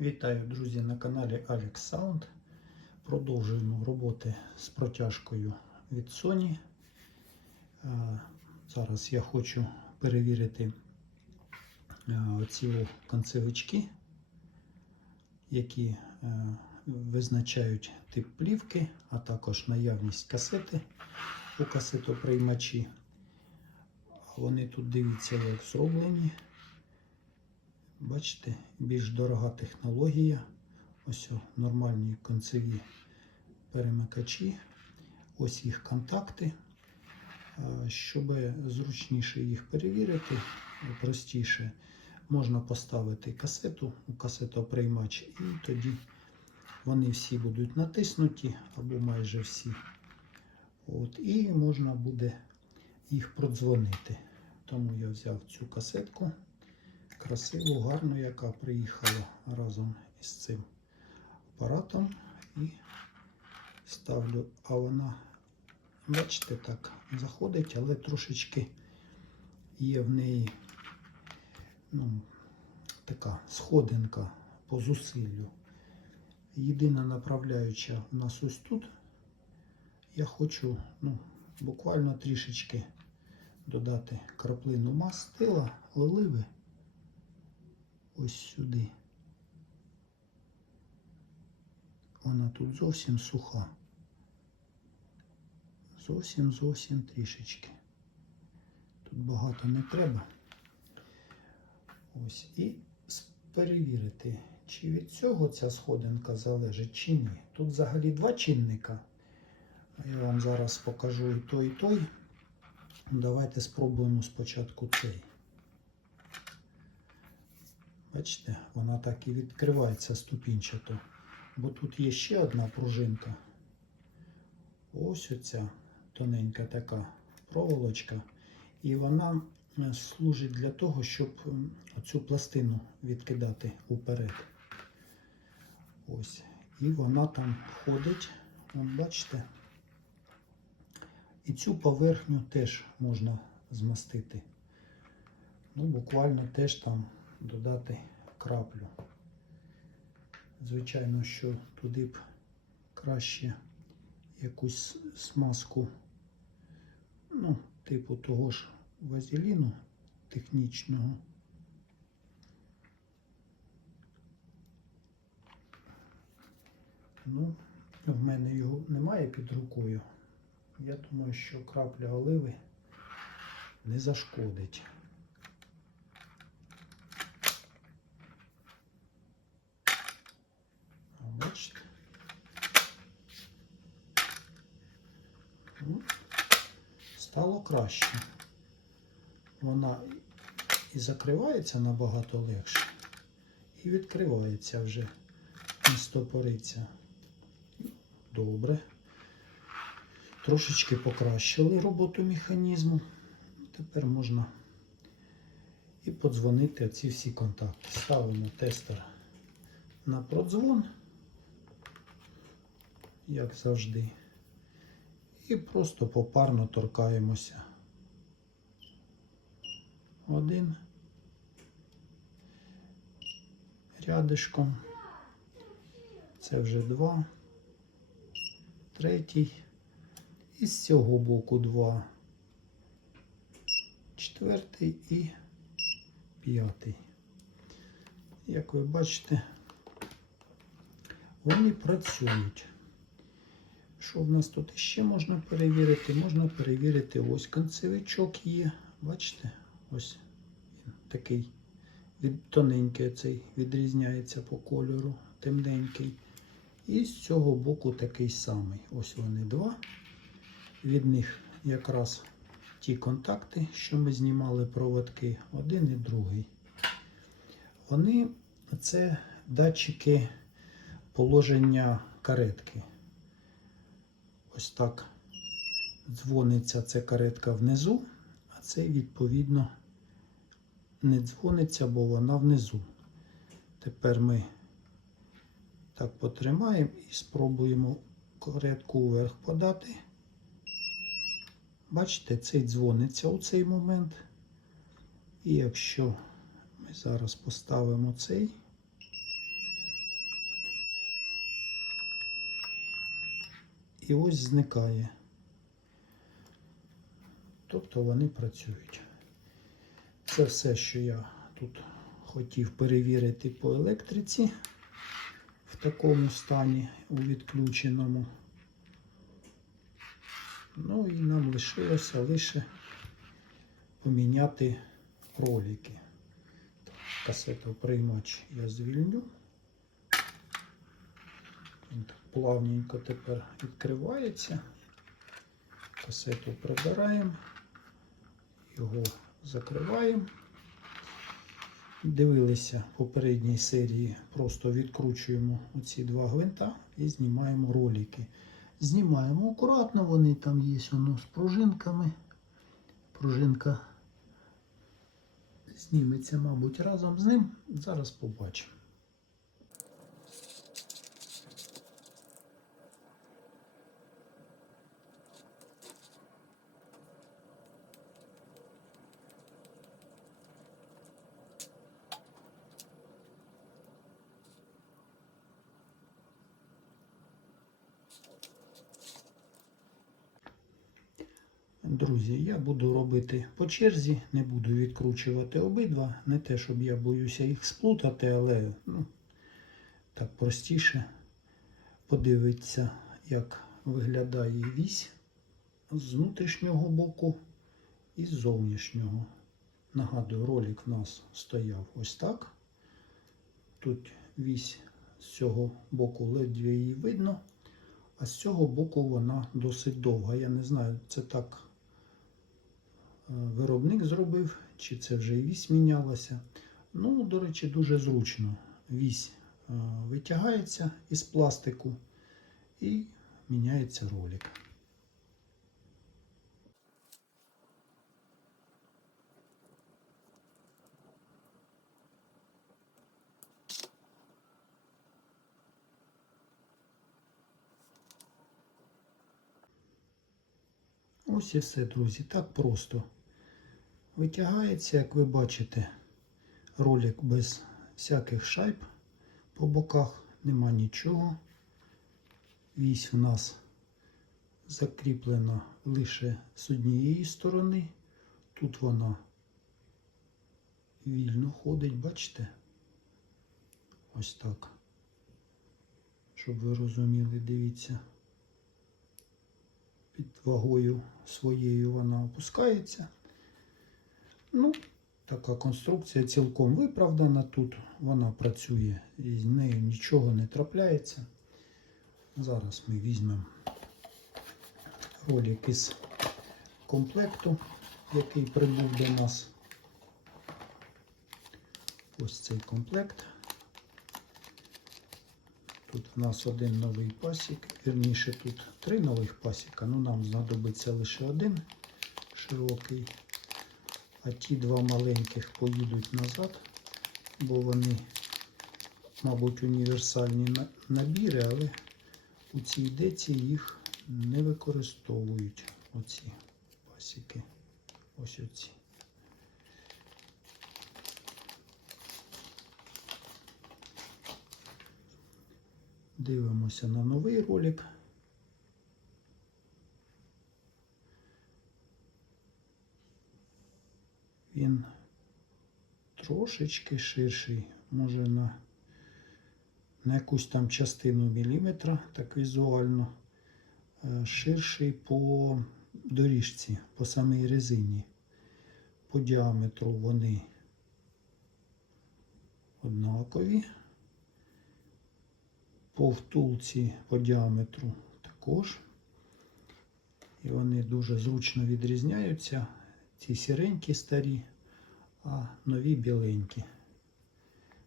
Вітаю, друзі, на каналі Alex Sound. Продовжуємо роботи з протяжкою від Sony. Е, Зараз я хочу перевірити е, ці концевички, які е, визначають тип плівки, а також наявність касети у касетоприймачі. Вони тут дивіться, як зроблені. Бачите, більш дорога технологія. Ось нормальні концеві перемикачі. Ось їх контакти. Е, Щоб зручніше їх перевірити, простіше, можна поставити касету у касетоприймач, і тоді вони всі будуть натиснуті або майже всі. От, І можна буде їх продзвонити. Тому я взяв цю касетку красиву, гарну, яка приїхала разом із цим апаратом і ставлю, а вона, бачите, так, заходить, але трошечки є в неї ну, така сходинка по зусиллю. Єдина направляюча у нас ось тут. Я хочу ну, буквально трішечки додати краплину мастила, оливи ось сюди. Вона тут зовсім суха. Зовсім зовсім трішечки. Тут багато не треба. Ось і перевірити, чи від цього ця сходинка залежить, чи ні. Тут взагалі два чинника. Я вам зараз покажу і той, і той. Давайте спробуємо спочатку цей. Бачите, вона так і відкривається ступінчато. Бо тут є ще одна пружинка. Ось оця тоненька така проволочка. І вона е, служить для того, щоб оцю пластину відкидати уперед. Ось. І вона там входить. Вон, бачите? І цю поверхню теж можна змастити. Ну, буквально теж там додати краплю. Звичайно, що туди б краще якусь смазку, ну, типу того ж вазеліну технічного. Ну, в мене його немає під рукою. Я думаю, що крапля оливи не зашкодить. А Бачите? Ну, Стало краще. Вона і закривається набагато легше, і відкривається вже, не стопориться. Добре. Трошечки покращили роботу механізму. Тепер можна і подзвонити ці всі контакти. Ставимо тестер на продзвон, як завжди. І просто попарно торкаємося. Один. Рядишком. Це вже два. Третій. І з цього боку два. Четвертий і п'ятий. Як ви бачите, вони працюють. Що в нас тут ще можна перевірити? Можна перевірити ось концевичок є. Бачите? Ось він такий від, тоненький цей відрізняється по кольору, темненький. І з цього боку такий самий. Ось вони два. Від них якраз ті контакти, що ми знімали проводки, один і другий. Вони це датчики положення каретки. Ось так дзвониться ця каретка внизу, а це відповідно не дзвониться, бо вона внизу. Тепер ми так потримаємо і спробуємо каретку вверх подати. Бачите, цей дзвониться у цей момент. І якщо ми зараз поставимо цей, і ось зникає. Тобто вони працюють. Це все, що я тут хотів перевірити по електриці в такому стані у відключеному. Ну і нам лишилося лише поміняти ролики. Касетоприймач я звільню. Він так плавненько тепер відкривається. Касету прибираємо, його закриваємо. Дивилися в попередній серії, просто відкручуємо оці два гвинта і знімаємо ролики. Знімаємо акуратно, вони там є воно з пружинками. Пружинка зніметься, мабуть, разом з ним. Зараз побачимо. Друзі, я буду робити по черзі, не буду відкручувати обидва. Не те, щоб я боюся їх сплутати, але ну, так простіше подивитися, як виглядає вісь з внутрішнього боку і з зовнішнього. Нагадую, ролик в нас стояв ось так. Тут вісь з цього боку ледве її видно, а з цього боку вона досить довга. Я не знаю, це так виробник зробив, чи це вже і вісь мінялася. Ну, до речі, дуже зручно. Вісь е, витягається із пластику і міняється ролик. Ось і все, друзі. Так просто витягається, як ви бачите, ролик без всяких шайб по боках, нема нічого. Вісь у нас закріплена лише з однієї сторони. Тут вона вільно ходить, бачите? Ось так. Щоб ви розуміли, дивіться під вагою своєю вона опускається. Ну, така конструкція цілком виправдана. Тут вона працює і з нею нічого не трапляється. Зараз ми візьмемо ролик із комплекту, який прибув до нас. Ось цей комплект. Тут в нас один новий пасік, вірніше тут три нових пасіка, ну нам знадобиться лише один широкий, а ті два маленьких поїдуть назад, бо вони, мабуть, універсальні набіри, але у цій деці їх не використовують оці пасіки. Ось оці. Дивимося на новий ролик. Він трошечки ширший, може на, на якусь там частину міліметра, так візуально, е, ширший по доріжці, по самій резині. По діаметру вони однакові. По втулці по діаметру також. І вони дуже зручно відрізняються. Ці сіренькі старі, а нові біленькі.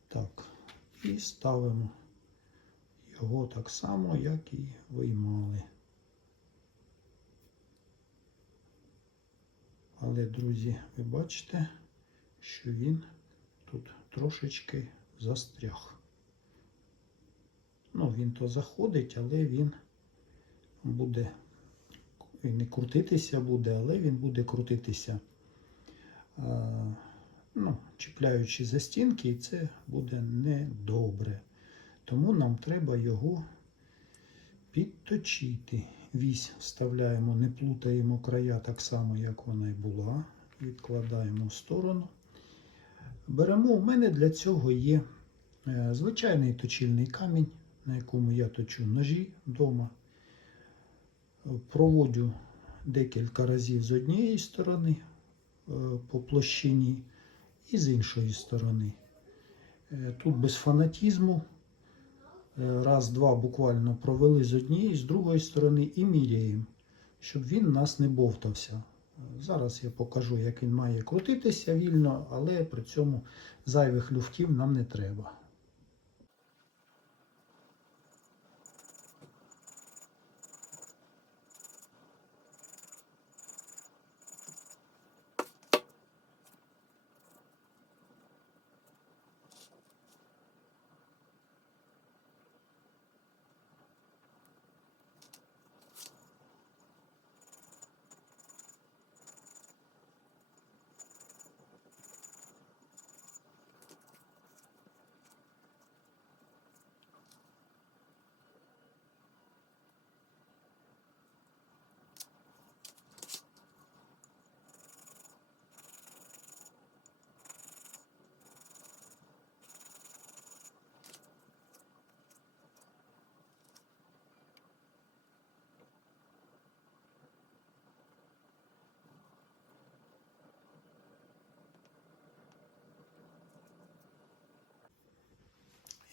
Так, і ставимо його так само, як і виймали. Але, друзі, ви бачите, що він тут трошечки застряг. Ну, він то заходить, але він буде не крутитися буде, але він буде крутитися, ну, чіпляючи за стінки, і це буде недобре. Тому нам треба його підточити. вісь вставляємо, не плутаємо края так само, як вона і була. Відкладаємо в сторону. Беремо, у мене для цього є е, звичайний точильний камінь, на якому я точу ножі вдома. Проводю декілька разів з однієї сторони е, по площині і з іншої сторони. Е, Тут без фанатізму. Е, Раз-два буквально провели з однієї, з другої сторони і міряємо, щоб він нас не бовтався. Зараз я покажу, як він має крутитися вільно, але при цьому зайвих люфтів нам не треба.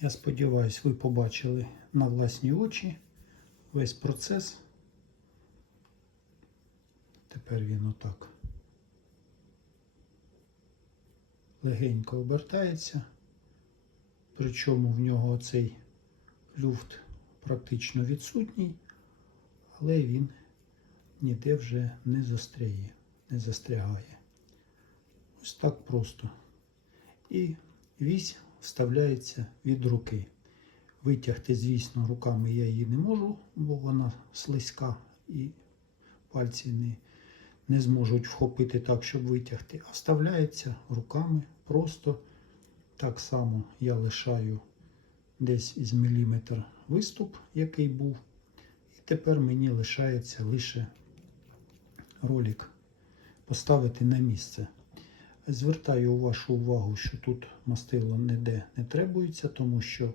Я сподіваюся, ви побачили на власні очі весь процес. Тепер він отак легенько обертається. Причому в нього цей люфт практично відсутній, але він ніде вже не застряє, не застрягає. Ось так просто. І вісь вставляється від руки. Витягти, звісно, руками я її не можу, бо вона слизька і пальці не, не зможуть вхопити так, щоб витягти. А вставляється руками просто так само я лишаю десь із міліметр виступ, який був. І тепер мені лишається лише ролик поставити на місце. Звертаю вашу увагу, що тут мастило ніде не требується, тому що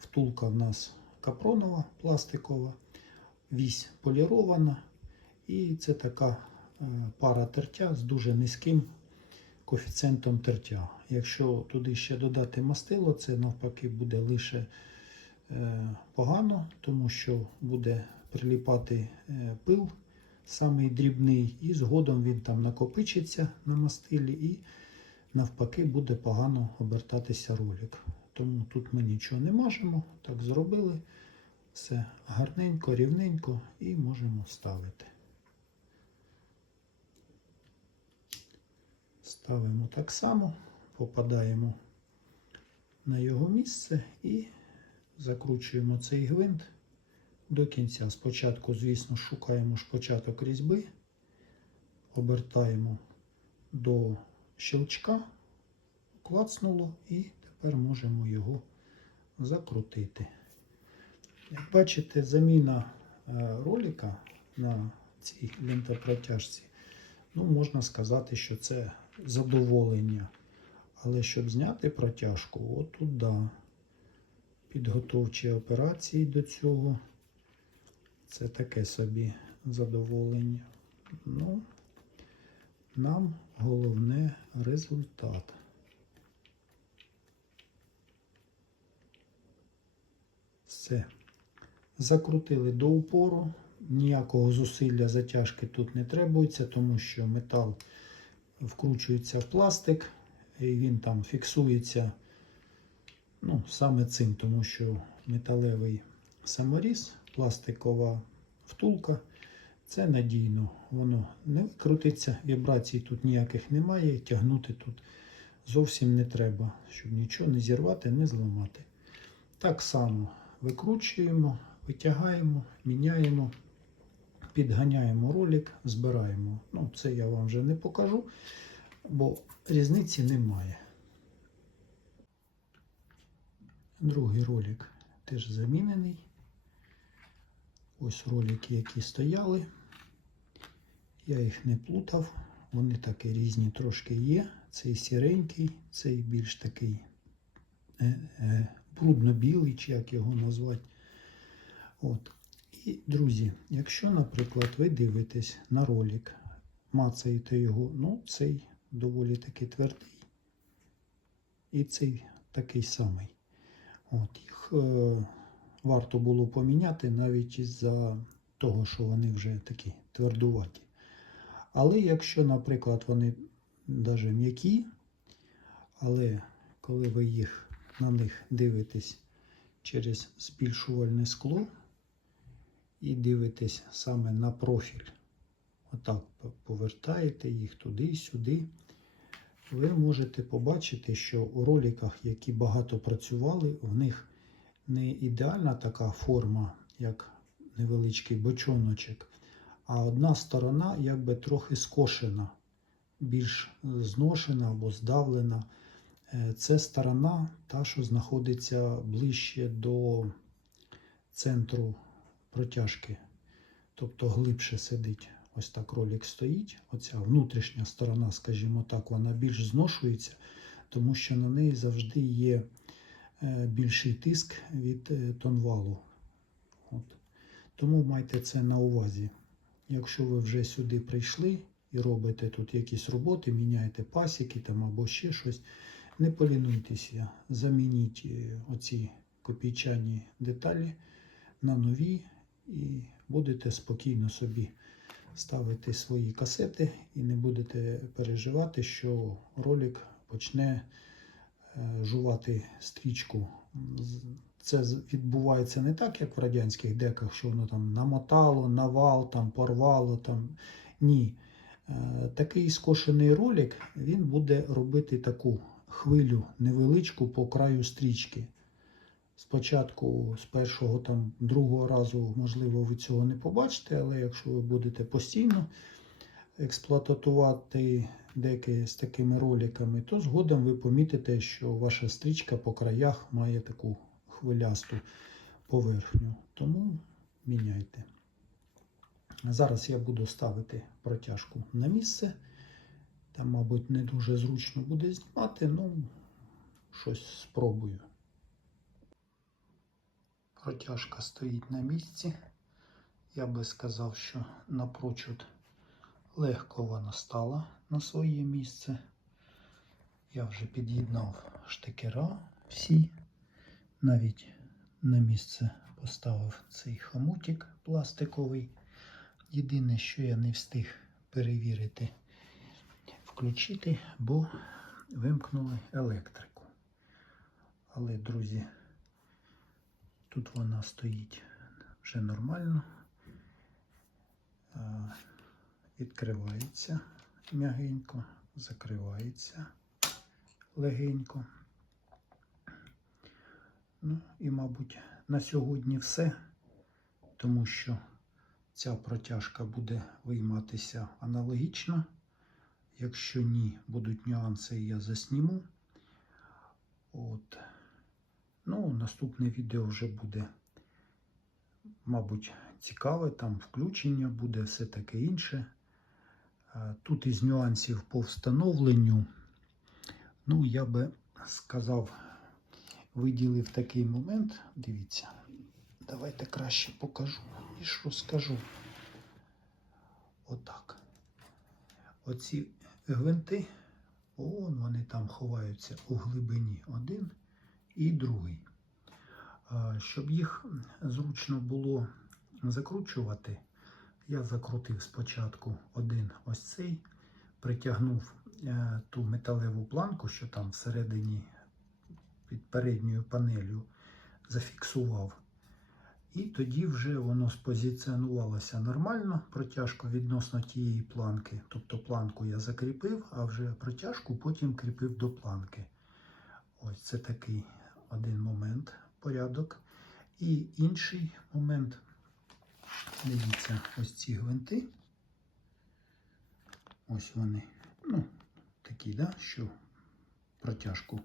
втулка в нас капронова, пластикова, вісь полірована. І це така пара тертя з дуже низьким коефіцієнтом тертя. Якщо туди ще додати мастило, це навпаки буде лише е, погано, тому що буде приліпати е, пил самий дрібний, і згодом він там накопичиться на мастилі, і навпаки буде погано обертатися ролик. Тому тут ми нічого не можемо. Так зробили. Все гарненько, рівненько і можемо ставити. Ставимо так само, попадаємо на його місце і закручуємо цей гвинт до кінця. Спочатку, звісно, шукаємо ж початок різьби, обертаємо до щелчка, клацнуло, і тепер можемо його закрутити. Як бачите, заміна е, ролика на цій лентопротяжці, ну, можна сказати, що це задоволення. Але щоб зняти протяжку, от да. Підготовчі операції до цього. Це таке собі задоволення. Ну, нам головне результат. Все. Закрутили до упору. Ніякого зусилля затяжки тут не требується, тому що метал вкручується в пластик, і він там фіксується ну, саме цим, тому що металевий саморіз, пластикова втулка, це надійно. Воно не викрутиться, вібрацій тут ніяких немає, тягнути тут зовсім не треба, щоб нічого не зірвати, не зламати. Так само викручуємо, витягаємо, міняємо. Підганяємо ролик, збираємо. Ну, це я вам вже не покажу, бо різниці немає. Другий ролик теж замінений. Ось ролики, які стояли. Я їх не плутав. Вони такі різні трошки є. Цей сіренький, цей більш такий е, е, брудно-білий, чи як його назвати. От. І, друзі, якщо, наприклад, ви дивитесь на ролик, мацаєте його, ну, цей доволі таки твердий. І цей такий самий. От, їх е, варто було поміняти навіть із-за того, що вони вже такі твердуваті. Але якщо, наприклад, вони навіть м'які, але коли ви їх на них дивитесь через збільшувальне скло і дивитесь саме на профіль, отак повертаєте їх туди-сюди, ви можете побачити, що у роликах, які багато працювали, в них не ідеальна така форма, як невеличкий бочоночок, а одна сторона якби трохи скошена, більш зношена або здавлена. Е, Це сторона, та, що знаходиться ближче до центру протяжки, тобто глибше сидить. Ось так ролик стоїть. Оця внутрішня сторона, скажімо так, вона більш зношується, тому що на неї завжди є більший тиск від е, тонвалу. От. Тому майте це на увазі. Якщо ви вже сюди прийшли і робите тут якісь роботи, міняєте пасіки там або ще щось, не полінуйтеся, замініть е, оці копійчані деталі на нові і будете спокійно собі ставити свої касети і не будете переживати, що ролик почне е, жувати стрічку. Це відбувається не так, як в радянських деках, що воно там намотало, навал, там порвало. Там. Ні. Е, Такий скошений ролик він буде робити таку хвилю невеличку по краю стрічки. Спочатку, з першого там другого разу, можливо, ви цього не побачите, але якщо ви будете постійно експлуатувати деякі з такими роликами, то згодом ви помітите, що ваша стрічка по краях має таку хвилясту поверхню. Тому міняйте. Зараз я буду ставити протяжку на місце. Там, мабуть, не дуже зручно буде знімати, ну щось спробую. Протяжка стоїть на місці. Я би сказав, що напрочуд легко вона стала на своє місце. Я вже під'єднав штекера всі. Навіть на місце поставив цей хомутик пластиковий. Єдине, що я не встиг перевірити, включити, бо вимкнули електрику. Але, друзі, Тут вона стоїть вже нормально. Відкривається м'ягенько, закривається легенько. Ну і, мабуть, на сьогодні все, тому що ця протяжка буде вийматися аналогічно. Якщо ні, будуть нюанси, я засніму. От. Ну, наступне відео вже буде, мабуть, цікаве, там включення буде, все таке інше. А, Тут із нюансів по встановленню, ну, я би сказав, виділив такий момент. Дивіться, давайте краще покажу, ніж розкажу. Отак. Оці гвинти, вон вони там ховаються у глибині один і другий. Щоб їх зручно було закручувати, я закрутив спочатку один ось цей, притягнув е, ту металеву планку, що там всередині під передньою панелью зафіксував. І тоді вже воно спозиціонувалося нормально, протяжку відносно тієї планки. Тобто планку я закріпив, а вже протяжку потім кріпив до планки. Ось це такий один момент, порядок. І інший момент, дивіться, ось ці гвинти. Ось вони, ну, такі, да, що протяжку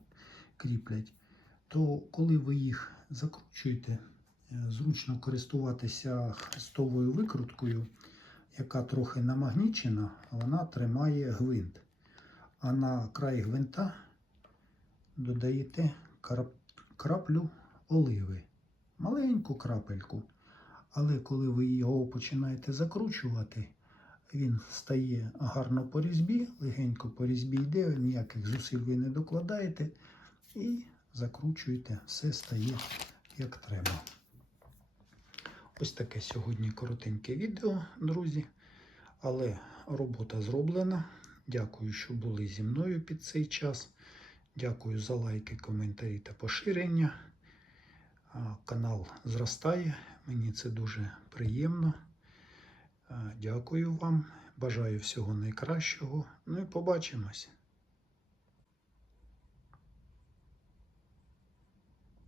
кріплять. То коли ви їх закручуєте, е, зручно користуватися хрестовою викруткою, яка трохи намагнічена, вона тримає гвинт. А на край гвинта додаєте краплю оливи, маленьку крапельку. Але коли ви його починаєте закручувати, він стає гарно по різьбі, легенько по різьбі йде, ніяких зусиль ви не докладаєте і закручуєте, все стає як треба. Ось таке сьогодні коротеньке відео, друзі. Але робота зроблена. Дякую, що були зі мною під цей час. Дякую за лайки, коментарі та поширення. Канал зростає. Мені це дуже приємно. Дякую вам. Бажаю всього найкращого. Ну і побачимось.